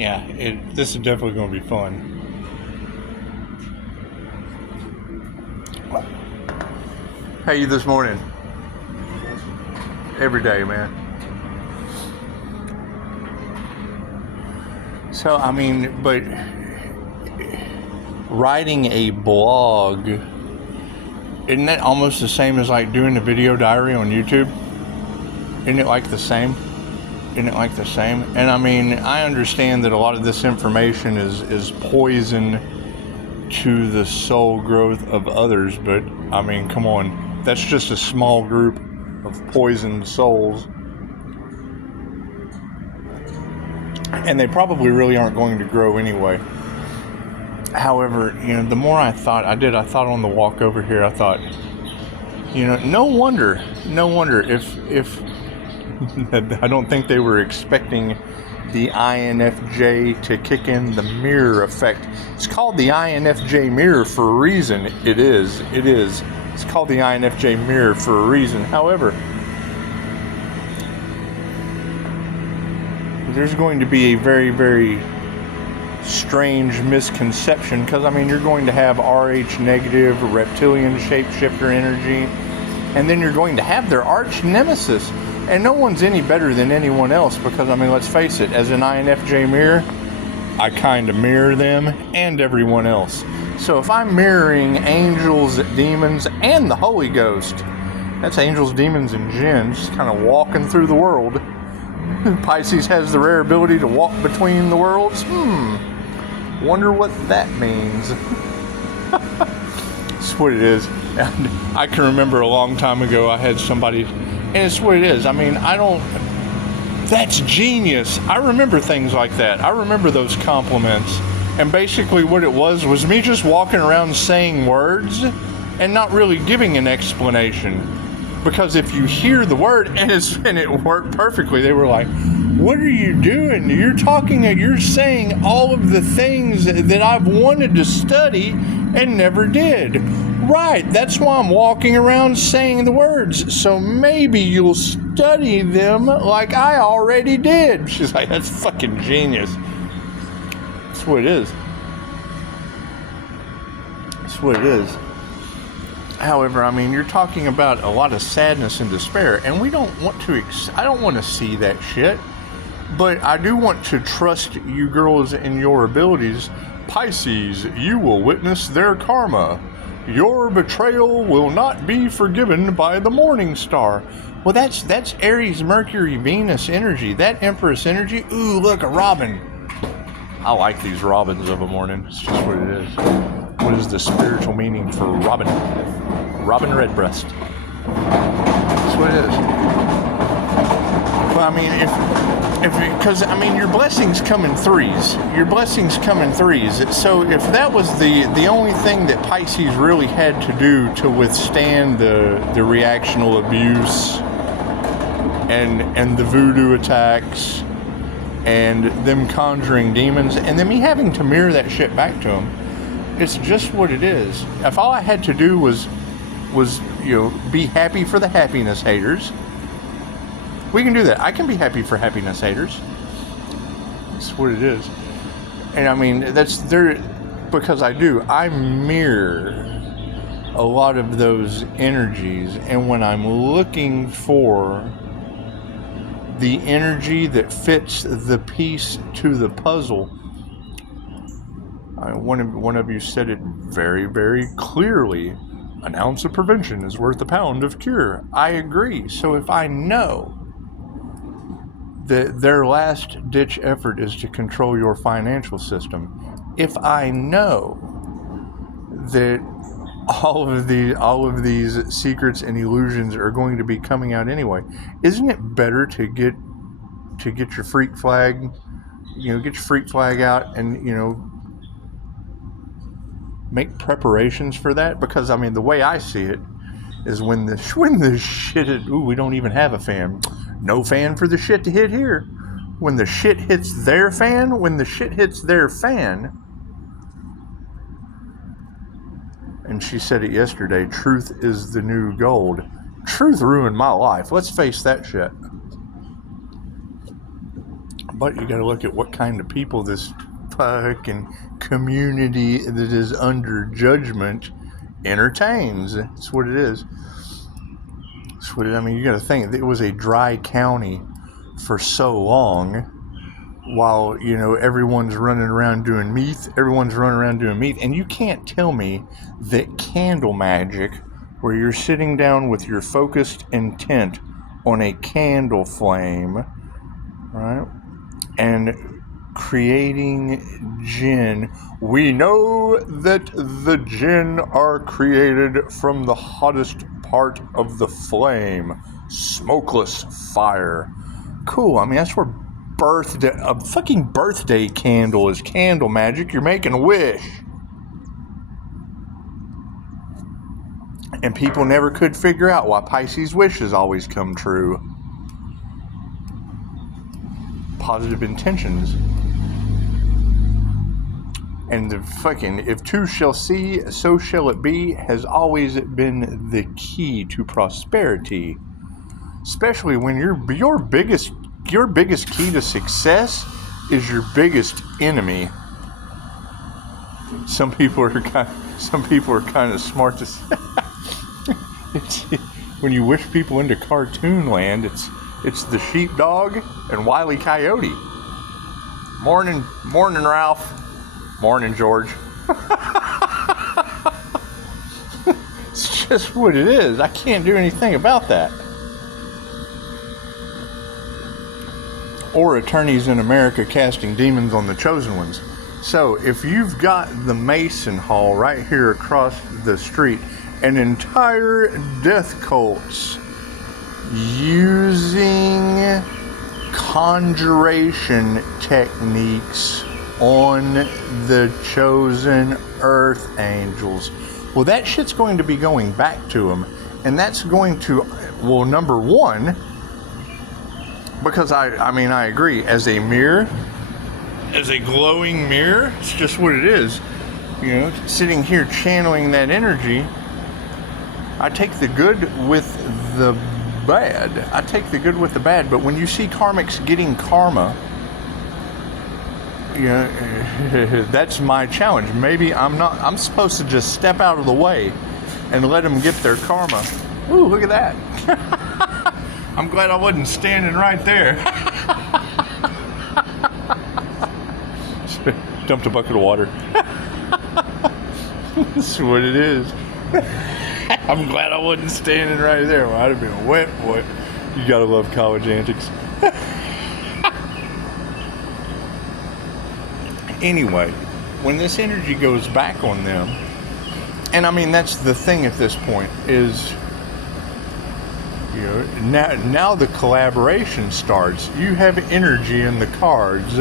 Yeah, this is definitely going to be fun. How you this morning? Every day, man. So, I mean, but writing a blog, isn't that almost the same as like doing a video diary on YouTube? Isn't it like the same? Isn't it like the same? And I mean, I understand that a lot of this information is poison to the soul growth of others, but I mean, come on. That's just a small group of poisoned souls. And they probably really aren't going to grow anyway. However, you know, the more I thought on the walk over here, I thought, you know, no wonder if I don't think they were expecting the INFJ to kick in the mirror effect. It's called the INFJ mirror for a reason. It is. It's called the INFJ mirror for a reason. However, there's going to be a very, very strange misconception, because I mean, you're going to have RH negative, reptilian shapeshifter energy, and then you're going to have their arch nemesis, and no one's any better than anyone else, because I mean, let's face it, as an INFJ mirror, I kind of mirror them and everyone else. So if I'm mirroring angels, demons, and the Holy Ghost, that's angels, demons, and jinns, just kind of walking through the world. Pisces has the rare ability to walk between the worlds. Wonder what that means. That's what it is. And I can remember a long time ago I had somebody, and it's what it is. I mean, that's genius. I remember things like that. I remember those compliments. And basically what it was me just walking around saying words and not really giving an explanation. Because if you hear the word, and it worked perfectly, they were like, what are you doing? You're saying all of the things that I've wanted to study and never did. Right, that's why I'm walking around saying the words. So maybe you'll study them like I already did. She's like, that's fucking genius. That's what it is. That's what it is. However, I mean, you're talking about a lot of sadness and despair, and we don't want to, I don't want to see that shit, but I do want to trust you girls in your abilities. Pisces, you will witness their karma. Your betrayal will not be forgiven by the morning star. Well, that's Aries, Mercury, Venus energy, that Empress energy. Ooh, look, a robin. I like these robins of a morning. It's just what it is. What is the spiritual meaning for robin? Robin Redbreast. That's what it is. Well, I mean, because I mean, your blessings come in threes. Your blessings come in threes. So if that was the only thing that Pisces really had to do to withstand the reactional abuse and the voodoo attacks and them conjuring demons and then me having to mirror that shit back to them, it's just what it is. If all I had to do was you know, be happy for the happiness haters, we can do that. I can be happy for happiness haters. That's what it is. And I mean, that's there because I mirror a lot of those energies, and when I'm looking for the energy that fits the piece to the puzzle, one of you said it very, very clearly. An ounce of prevention is worth a pound of cure. I agree. So if I know that their last ditch effort is to control your financial system, if I know that all of these secrets and illusions are going to be coming out anyway, isn't it better to get your freak flag, get your freak flag out and, make preparations for that? Because I mean, the way I see it is when the shit we don't even have a fan. No fan for the shit to hit here. When the shit hits their fan, and she said it yesterday, truth is the new gold. Truth ruined my life. Let's face that shit. But you got to look at what kind of people this fucking community that is under judgment entertains. That's what it is. That's what it, I mean, you got to think, it was a dry county for so long, while, you know, everyone's running around doing meth. And you can't tell me that candle magic, where you're sitting down with your focused intent on a candle flame, right, and creating jinn. We know that the jinn are created from the hottest part of the flame, smokeless fire. Cool. I mean, that's where a fucking birthday candle is candle magic. You're making a wish. And people never could figure out why Pisces wishes always come true. Positive intentions. And the fucking, if two shall see, so shall it be, has always been the key to prosperity. Especially when your biggest key to success is your biggest enemy. Some people are kind of smart to say. When you wish people into cartoon land, it's the sheepdog and Wile E. Coyote. Morning, Ralph. Morning, George. It's just what it is. I can't do anything about that. Or attorneys in America casting demons on the chosen ones. So if you've got the Mason Hall right here across the street, an entire death cults using conjuration techniques on the chosen earth angels. Well, that shit's going to be going back to them. And that's going to, well, number one, because I agree, as a mirror, as a glowing mirror, it's just what it is. You know, sitting here channeling that energy, I take the good with the bad. But when you see karmics getting karma, you know, that's my challenge. Maybe I'm supposed to just step out of the way and let them get their karma. Ooh, look at that. I'm glad I wasn't standing right there. Dumped a bucket of water. That's what it is. I'm glad I wasn't standing right there. Well, I'd have been wet, boy. You gotta love college antics. Anyway, when this energy goes back on them, and I mean, that's the thing at this point, is, you know, now the collaboration starts. You have energy in the cards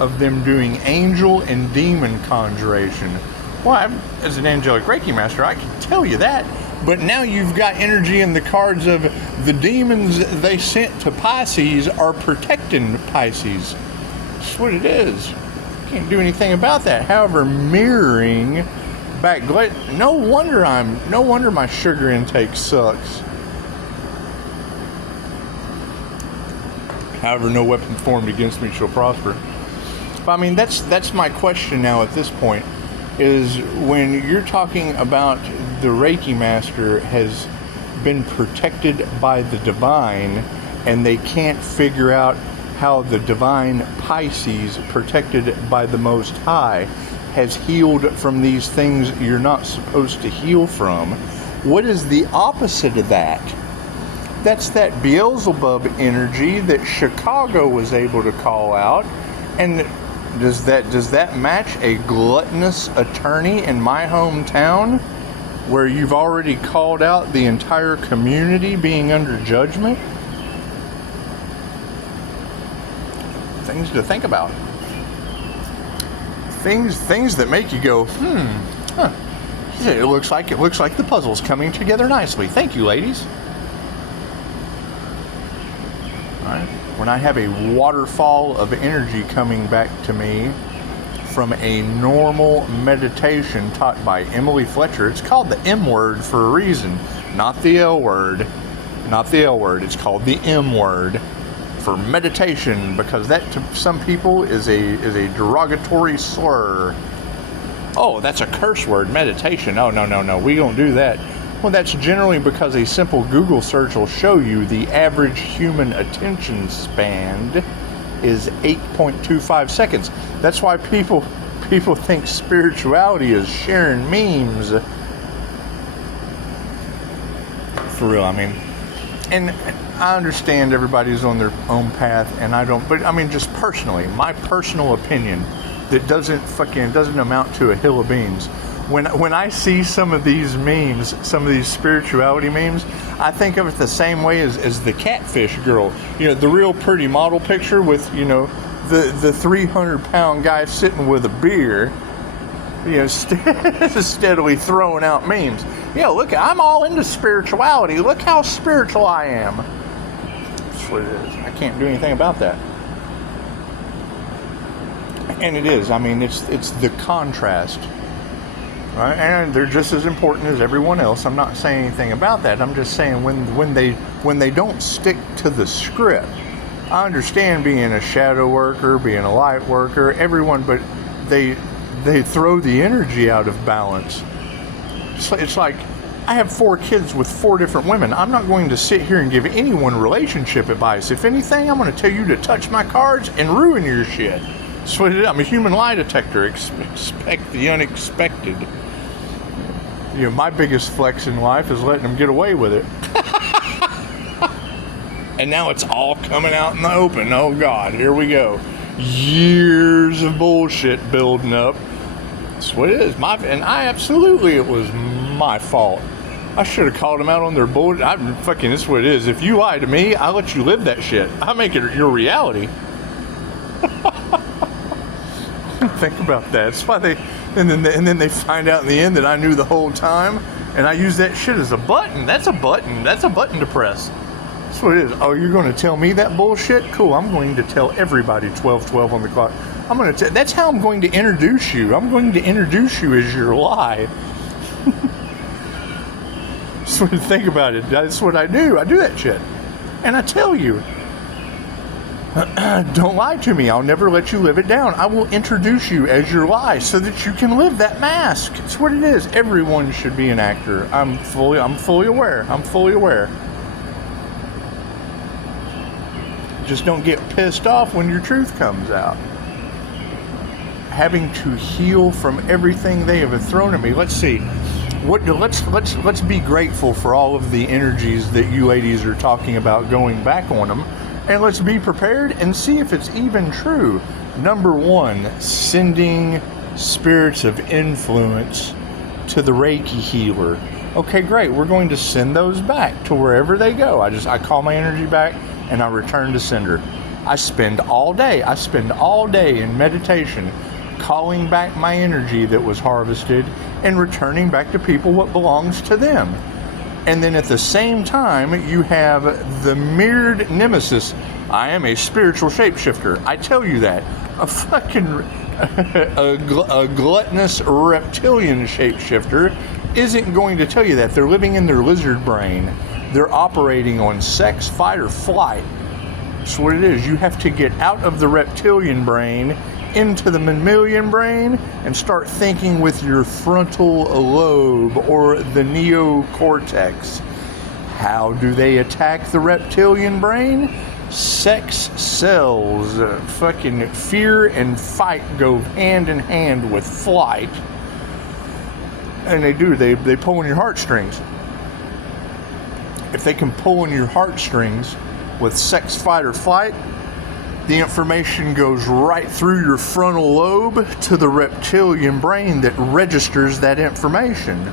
of them doing angel and demon conjuration. Well, as an angelic Reiki master, I can tell you that. But now you've got energy in the cards of the demons they sent to Pisces are protecting Pisces. That's what it is. Can't do anything about that. However, mirroring back, no wonder my sugar intake sucks. However, no weapon formed against me shall prosper. But I mean, that's my question now at this point, is when you're talking about the Reiki master has been protected by the divine, and they can't figure out how the divine Pisces, protected by the Most High, has healed from these things you're not supposed to heal from. What is the opposite of that? That's that Beelzebub energy that Chicago was able to call out. And does that match a gluttonous attorney in my hometown, where you've already called out the entire community being under judgment? Things to think about. Things that make you go, It looks like the puzzle's coming together nicely. Thank you, ladies. All right. When I have a waterfall of energy coming back to me from a normal meditation taught by Emily Fletcher, it's called the M word for a reason, not the L word. Not the L word. It's called the M word. for meditation, because that to some people is a derogatory slur. Oh, that's a curse word, meditation. Oh, no, we don't do that. Well, that's generally because a simple Google search will show you the average human attention span is 8.25 seconds. That's why people think spirituality is sharing memes. For real, I mean. And I understand everybody's on their own path, and I don't, but I mean, just personally, my personal opinion, that doesn't amount to a hill of beans. When I see some of these memes, some of these spirituality memes, I think of it the same way as the catfish girl. You know, the real pretty model picture with, you know, the 300-pound guy sitting with a beer, you know, steadily throwing out memes. Yeah, look, I'm all into spirituality. Look how spiritual I am. That's what it is. I can't do anything about that. And it is. I mean, it's the contrast. Right? And they're just as important as everyone else. I'm not saying anything about that. I'm just saying when they don't stick to the script. I understand being a shadow worker, being a light worker, everyone, but they throw the energy out of balance. It's like, I have 4 kids with 4 different women. I'm not going to sit here and give anyone relationship advice. If anything, I'm going to tell you to touch my cards and ruin your shit. That's what it is. I'm a human lie detector. Expect the unexpected. You know, my biggest flex in life is letting them get away with it. And now it's all coming out in the open. Oh God, here we go. Years of bullshit building up. That's what it is. It was my fault. I should have called them out on their bullshit. That's what it is. If you lie to me, I let you live that shit. I make it your reality. Think about that. That's why and then they find out in the end that I knew the whole time, and I use that shit as a button. That's a button. That's a button to press. That's what it is. Oh, you're going to tell me that bullshit? Cool. I'm going to tell everybody 12:12 on the clock. That's how I'm going to introduce you. I'm going to introduce you as your lie. So think about it. That's what I do. I do that shit, and I tell you. Don't lie to me. I'll never let you live it down. I will introduce you as your lie so that you can live that mask. It's what it is. Everyone should be an actor. I'm fully aware. I'm fully aware. Just don't get pissed off when your truth comes out. Having to heal from everything they have thrown at me. Let's see. Let's be grateful for all of the energies that you ladies are talking about going back on them. And let's be prepared and see if it's even true. Number 1, sending spirits of influence to the Reiki healer. Okay, great. We're going to send those back to wherever they go. I call my energy back and I return to sender. I spend all day in meditation calling back my energy that was harvested and returning back to people what belongs to them. And then at the same time, you have the mirrored nemesis. I am a spiritual shapeshifter. I tell you that. A gluttonous reptilian shapeshifter isn't going to tell you that. They're living in their lizard brain. They're operating on sex, fight, or flight. That's what it is. You have to get out of the reptilian brain into the mammalian brain and start thinking with your frontal lobe or the neocortex. How do they attack the reptilian brain? Sex sells. Fucking fear and fight go hand in hand with flight. And they do. They pull on your heartstrings. If they can pull on your heartstrings with sex, fight, or flight, the information goes right through your frontal lobe to the reptilian brain that registers that information.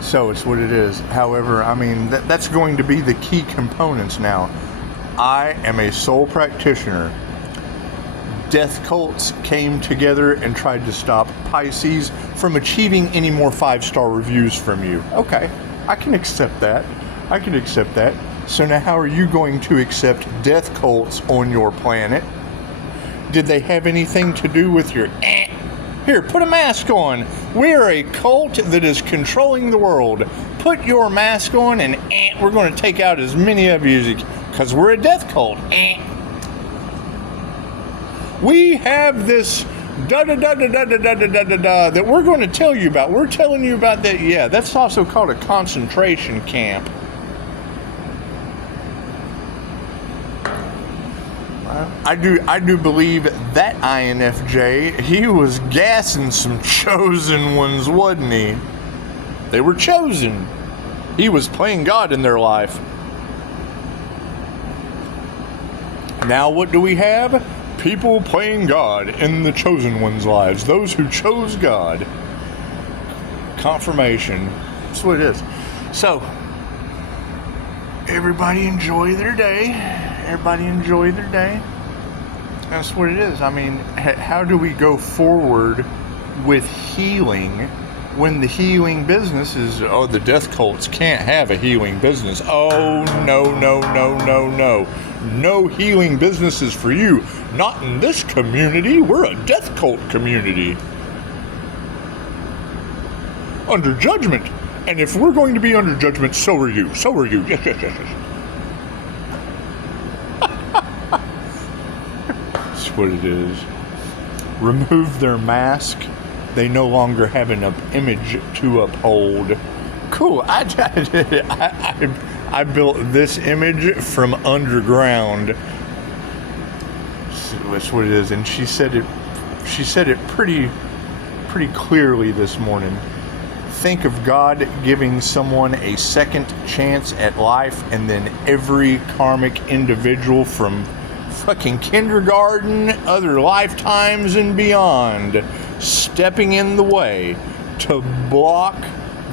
So it's what it is. However, I mean, that's going to be the key components now. I am a soul practitioner. Death cults came together and tried to stop Pisces from achieving any more 5-star reviews from you. Okay, I can accept that. So now how are you going to accept death cults on your planet? Did they have anything to do with your Here, put a mask on. We are a cult that is controlling the world. put your mask on and we're going to take out as many of you as you can, because we're a death cult. We have this da-da-da-da-da-da-da-da-da that we're going to tell you about. We're telling you about that. Yeah, that's also called a concentration camp. I do believe that INFJ, he was gassing some chosen ones, wasn't he? They were chosen. He was playing God in their life. Now what do we have? People playing God in the chosen ones' lives. Those who chose God. Confirmation. That's what it is. So, everybody enjoy their day. Everybody enjoy their day. That's what it is. I mean, how do we go forward with healing when the healing business is, oh, the death cults can't have a healing business. Oh, no, no, no, no, no. No healing businesses for you. Not in this community. We're a death cult community. Under judgment. And if we're going to be under judgment, so are you. So are you. Yes, yes, yes, yes. That's what it is. Remove their mask. They no longer have an image to uphold. Cool. I built this image from underground. That's what it is. And she said it pretty clearly this morning. Think of God giving someone a second chance at life, and then every karmic individual from fucking kindergarten, other lifetimes and beyond, stepping in the way to block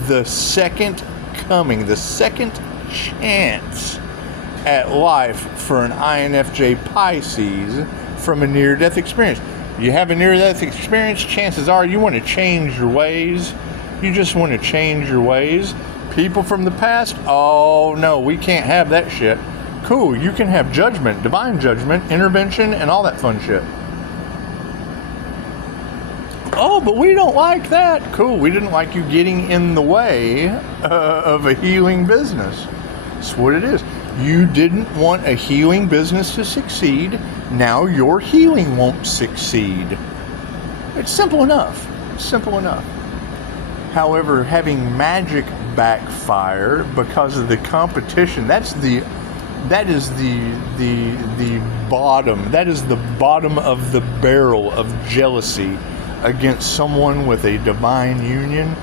the second coming, the second chance at life for an INFJ Pisces from a near-death experience. You have a near-death experience, chances are you want to change your ways. You just want to change your ways. People from the past, oh no, we can't have that shit. Cool, you can have judgment, divine judgment, intervention, and all that fun shit. Oh, but we don't like that. Cool, we didn't like you getting in the way of a healing business. That's what it is. You didn't want a healing business to succeed. Now your healing won't succeed. It's simple enough. It's simple enough. However, having magic backfire because of the competition, that is the bottom. That is the bottom of the barrel of jealousy against someone with a divine union,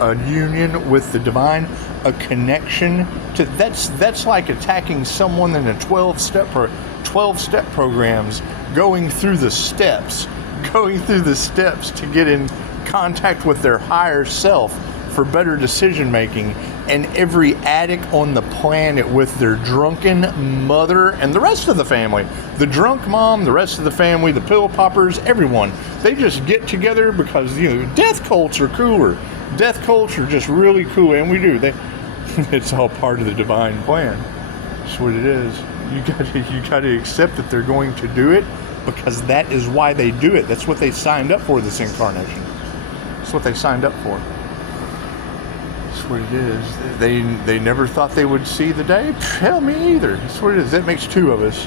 a union with the divine, a connection to. That's like attacking someone in a 12-step programs, going through the steps to get in contact with their higher self for better decision making, and every addict on the planet with their drunken mother and the rest of the family, the drunk mom, the rest of the family, the pill poppers, everyone, they just get together because, you know, death cults are cooler. Death cults are just really cool, and we do. It's all part of the divine plan. That's what it is. You gotta accept that they're going to do it, because that is why they do it. That's what they signed up for, this incarnation. That's what they signed up for. That's what it is. They never thought they would see the day. Hell, me either. That's what it is. That makes two of us.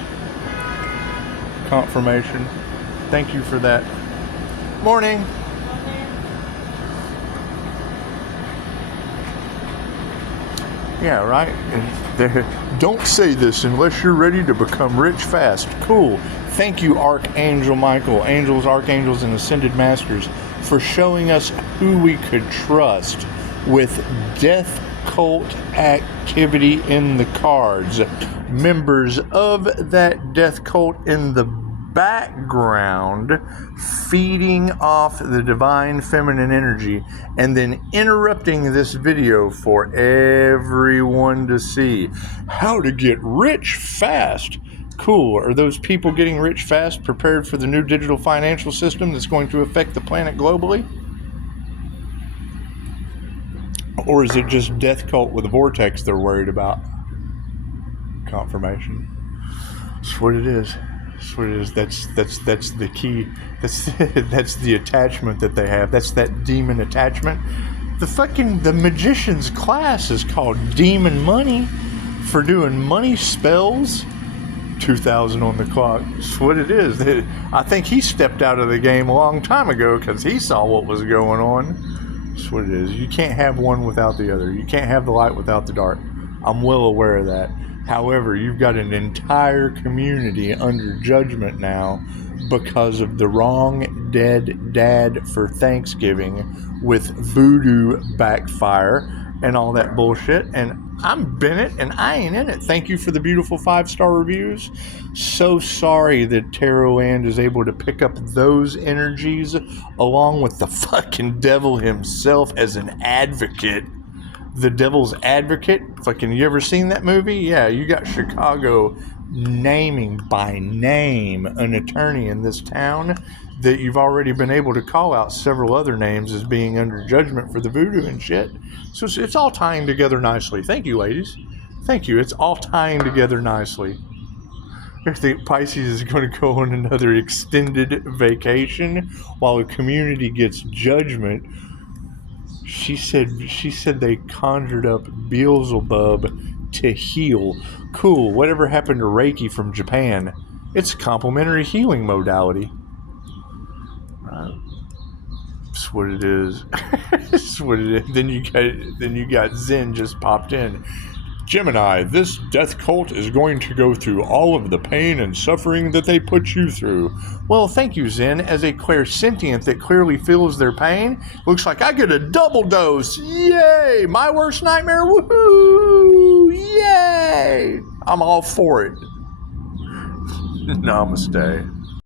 Confirmation. Thank you for that. Morning. Yeah, right? Don't say this unless you're ready to become rich fast. Cool. Thank you, Archangel Michael, angels, archangels, and ascended masters, for showing us who we could trust with death cult activity in the cards. Members of that death cult in the background feeding off the divine feminine energy, and then interrupting this video for everyone to see. How to get rich fast. Cool. Are those people getting rich fast prepared for the new digital financial system that's going to affect the planet globally? Or is it just death cult with a vortex they're worried about? Confirmation. That's what it is. That's what it is. That's the key. That's the attachment that they have. That's that demon attachment. The magician's class is called Demon Money for doing money spells. 2,000 on the clock. That's what it is. I think he stepped out of the game a long time ago because he saw what was going on. That's what it is. You can't have one without the other. You can't have the light without the dark. I'm well aware of that. However, you've got an entire community under judgment now because of the wrong dead dad for Thanksgiving with voodoo backfire and all that bullshit. And I'm Bennett and I ain't in it. Thank you for the beautiful 5-star reviews. So sorry that Tarot Land is able to pick up those energies along with the fucking devil himself as an advocate. The Devil's Advocate. Fucking, you ever seen that movie? Yeah, you got Chicago naming by name an attorney in this town that you've already been able to call out several other names as being under judgment for the voodoo and shit. So it's all tying together nicely. Thank you, ladies. Thank you. It's all tying together nicely. I think Pisces is going to go on another extended vacation while the community gets judgment. She said they conjured up Beelzebub to heal. Cool. Whatever happened to Reiki from Japan? It's a complementary healing modality. That's what it is. That's what it is. Then you got Zen just popped in. Gemini, this death cult is going to go through all of the pain and suffering that they put you through. Well, thank you, Zen. As a clairsentient that clearly feels their pain, looks like I get a double dose. Yay! My worst nightmare? Woohoo! Yay! I'm all for it. Namaste.